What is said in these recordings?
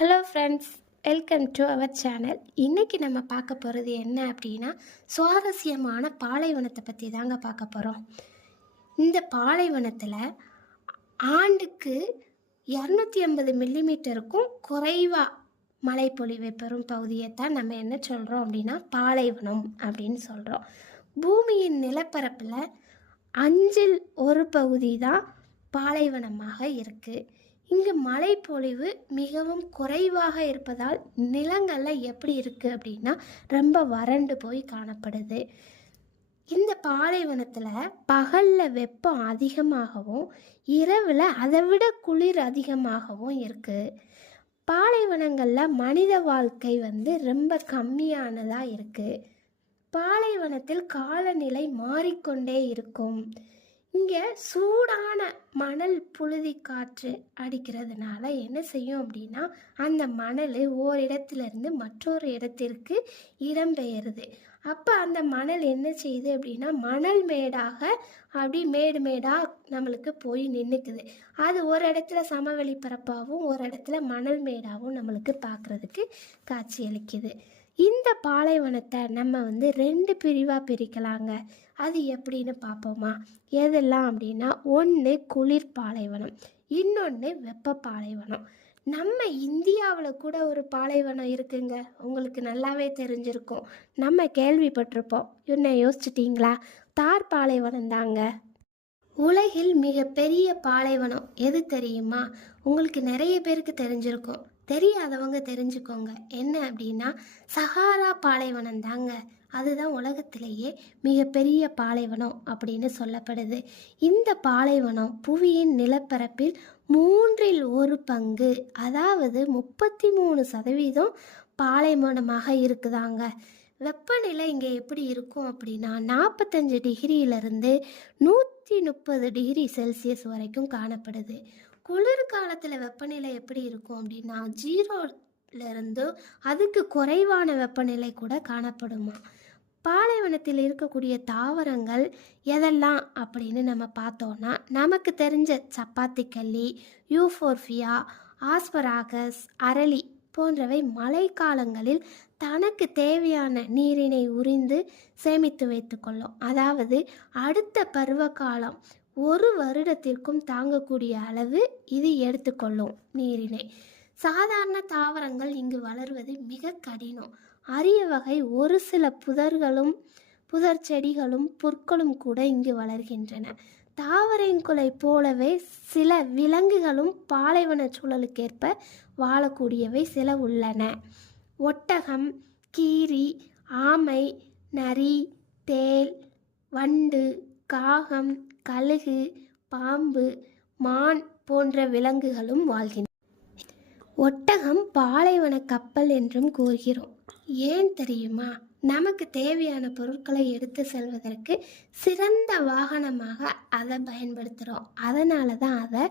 Hello friends, welcome to our channel. இன்றைக்கி நம்ம பார்க்க போகிறது என்ன அப்படின்னா, சுவாரஸ்யமான பாலைவனத்தை பற்றி தாங்க பார்க்க போகிறோம். இந்த பாலைவனத்தில் ஆண்டுக்கு 250 மில்லிமீட்டருக்கும் குறைவாக மழைப்பொழிவை பெறும் பகுதியை தான் நம்ம என்ன சொல்கிறோம் அப்படின்னா பாலைவனம் அப்படின்னு சொல்கிறோம். பூமியின் நிலப்பரப்பில் 5ல் 1 பகுதி தான் பாலைவனமாக இருக்குது. இங்கு மழைப்பொழிவு மிகவும் குறைவாக இருப்பதால் நிலங்களில் எப்படி இருக்குது அப்படின்னா ரொம்ப வறண்டு போய் காணப்படுது. இந்த பாலைவனத்தில் பகலில் வெப்பம் அதிகமாகவும் இரவில் அதை விட குளிர் அதிகமாகவும் இருக்குது. பாலைவனங்களில் மனித வாழ்க்கை ரொம்ப கம்மியானதாக இருக்குது. பாலைவனத்தில் காலநிலை மாறிக்கொண்டே இருக்கும். இங்கே சூடான மணல் புழுதி காற்று அடிக்கிறதுனால என்ன செய்யும் அப்படின்னா, அந்த மணல் ஓரிடத்திலிருந்து மற்றொரு இடத்திற்கு இடம்பெயருது. அப்போ அந்த மணல் என்ன செய்யுது அப்படின்னா, மணல் மேடாக அப்படி மேடாக நம்மளுக்கு போய் நின்றுக்குது. அது ஒரு இடத்துல சமவெளி பரப்பாகவும் ஒரு இடத்துல மணல் மேடாகவும் நம்மளுக்கு பார்க்குறதுக்கு காட்சியளிக்குது. இந்த பாலைவனத்தை நம்ம 2 பிரிவாக பிரிக்கலாங்க. அது எப்படின்னு பார்ப்போமா? எதெல்லாம் அப்படின்னா, ஒன்று குளிர் பாலைவனம், இன்னொன்று வெப்ப பாலைவனம். நம்ம இந்தியாவில் கூட ஒரு பாலைவனம் இருக்குங்க. உங்களுக்கு நல்லாவே தெரிஞ்சிருக்கும், நம்ம கேள்விப்பட்டிருப்போம். என்ன யோசிச்சிட்டிங்களா? தார் பாலைவனம் தாங்க. உலகில் மிகப்பெரிய பாலைவனம் எது தெரியுமா? உங்களுக்கு நிறைய பேருக்கு தெரிஞ்சிருக்கும். தெரியாதவங்க தெரிஞ்சுக்கோங்க. என்ன அப்படின்னா, சஹாரா பாலைவனம் தாங்க. அதுதான் உலகத்திலேயே மிகப்பெரிய பாலைவனம் அப்படின்னு சொல்லப்படுது. இந்த பாலைவனம் புவியின் நிலப்பரப்பில் 3ல் 1 பங்கு, அதாவது 33% பாலைவனமாக இருக்குதாங்க. வெப்பநிலை இங்கே எப்படி இருக்கும் அப்படின்னா, 45 டிகிரியிலிருந்து 130 டிகிரி செல்சியஸ் வரைக்கும் காணப்படுது. குளிர்காலத்தில் வெப்பநிலை எப்படி இருக்கும் அப்படின்னா, 0லிருந்து அதுக்கு குறைவான வெப்பநிலை கூட காணப்படுமா. பாலைவனத்தில் இருக்கக்கூடிய தாவரங்கள் எதெல்லாம் அப்படின்னு நம்ம பார்த்தோன்னா, நமக்கு தெரிஞ்ச சப்பாத்தி கள்ளி, யூஃபோர்பியா, ஆஸ்பராகஸ், அரளி போன்றவை மழைக்காலங்களில் தனக்கு தேவையான நீரினை உறிந்து சேமித்து வைத்து கொள்ளும். அதாவது அடுத்த பருவகாலம் 1 வருடத்திற்கும் தாங்கக்கூடிய அளவு இது எடுத்துக்கொள்ளும் நீரினை. சாதாரண தாவரங்கள் இங்கு வளர்வது மிக கடினம். அரிய வகை ஒரு சில புதர் செடிகளும் புற்களும் கூட இங்கு வளர்கின்றன. தாவரங்களை போலவே சில விலங்குகளும் பாலைவன சூழலுக்கேற்ப வாழக்கூடியவை சில உள்ளன. ஒட்டகம், கீரி, ஆமை, நரி, தேள், வண்டு, காகம், கழுகு, பாம்பு, மான் போன்ற விலங்குகளும் வாழ்கின்றன. ஒட்டகம் பாலைவன கப்பல் என்றும் கூறுகிறோம். ஏன் தெரியுமா? நமக்கு தேவையான பொருட்களை எடுத்து செல்வதற்கு சிறந்த வாகனமாக அதை பயன்படுத்துகிறோம். அதனால தான் அதை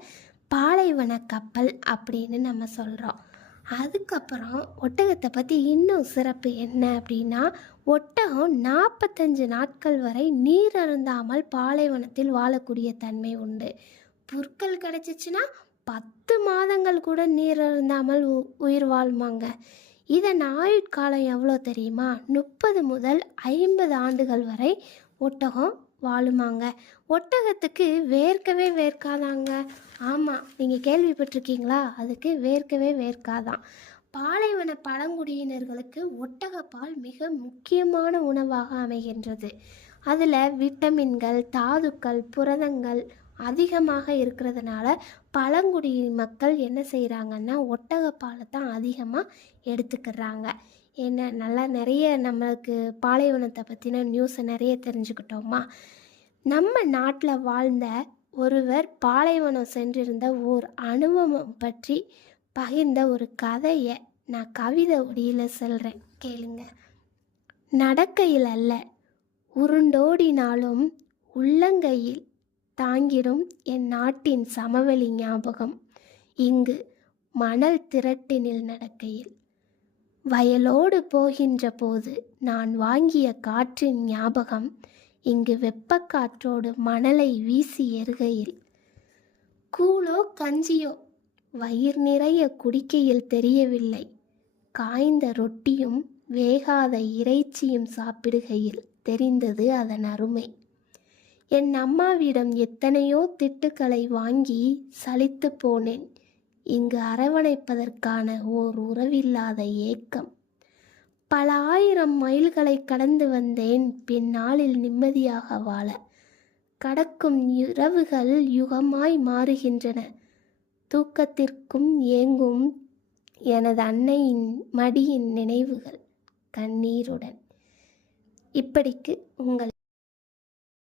பாலைவன கப்பல் அப்படின்னு நம்ம சொல்கிறோம். அதுக்கப்புறம் ஒட்டகத்தை பற்றி இன்னும் சிறப்பு என்ன அப்படின்னா, ஒட்டகம் 45 நாட்கள் வரை நீர் அருந்தாமல் பாலைவனத்தில் வாழக்கூடிய தன்மை உண்டு. புற்கள் கிடச்சிச்சின்னா 10 மாதங்கள் கூட நீர் அருந்தாமல் உயிர் வாழ்மாங்க. இதன் ஆயுட்காலம் எவ்வளோ தெரியுமா? 30 முதல் 50 ஆண்டுகள் வரை ஒட்டகம் வாழுமாங்க. ஒட்டகத்துக்கு வேர்க்கவே வேர்க்காதாங்க. ஆமாம், நீங்கள் கேள்விப்பட்டிருக்கீங்களா? அதுக்கு வேர்க்கவே வேர்க்காதான். பாலைவன பழங்குடியினர்களுக்கு ஒட்டகப்பால் மிக முக்கியமான உணவாக அமைகின்றது. அதில் விட்டமின்கள், தாதுக்கள், புரதங்கள் அதிகமாக இருக்கிறதுனால பழங்குடியின மக்கள் என்ன செய்கிறாங்கன்னா, ஒட்டகப்பாலை தான் அதிகமாக எடுத்துக்கிறாங்க. என்ன நல்லா நிறைய நம்மளுக்கு பாலைவனத்தை பற்றின நியூஸை நிறைய தெரிஞ்சுக்கிட்டோமா? நம்ம நாட்டில் வாழ்ந்த ஒருவர் பாலைவனம் சென்றிருந்த ஓர் அனுபவம் பற்றி பகிர்ந்த ஒரு கதையை நான் கவிதை ஒடியில் சொல்கிறேன், கேளுங்க. நடக்கையில் அல்ல, உருண்டோடினாலும் உள்ளங்கையில் தாங்கிடும் என் நாட்டின் சமவெளி ஞாபகம். இங்கு மணல் திரட்டினில் நடக்கையில் வயலோடு போகின்ற போது நான் வாங்கிய காற்றின் ஞாபகம். இங்கு வெப்பக்காற்றோடு மணலை வீசி எறுகையில் கூழோ கஞ்சியோ வயிறு நிறைய குடிக்கையில் தெரியவில்லை. காய்ந்த ரொட்டியும் வேகாத இறைச்சியும் சாப்பிடுகையில் தெரிந்தது அதன் அருமை. என் அம்மாவிடம் எத்தனையோ திட்டுக்களை வாங்கி சலித்து போனேன். இங்கு அரவணைப்பதற்கான ஓர் உறவில்லாத ஏக்கம். பல 1000 மைல்களை கடந்து வந்தேன் பின்னாளில் நிம்மதியாக வாழ. கடக்கும் இரவுகள் யுகமாய் மாறுகின்றன. தூக்கத்திற்கும் ஏங்கும் எனது அன்னையின் மடியின் நினைவுகள் கண்ணீருடன். இப்படிக்கு உங்கள்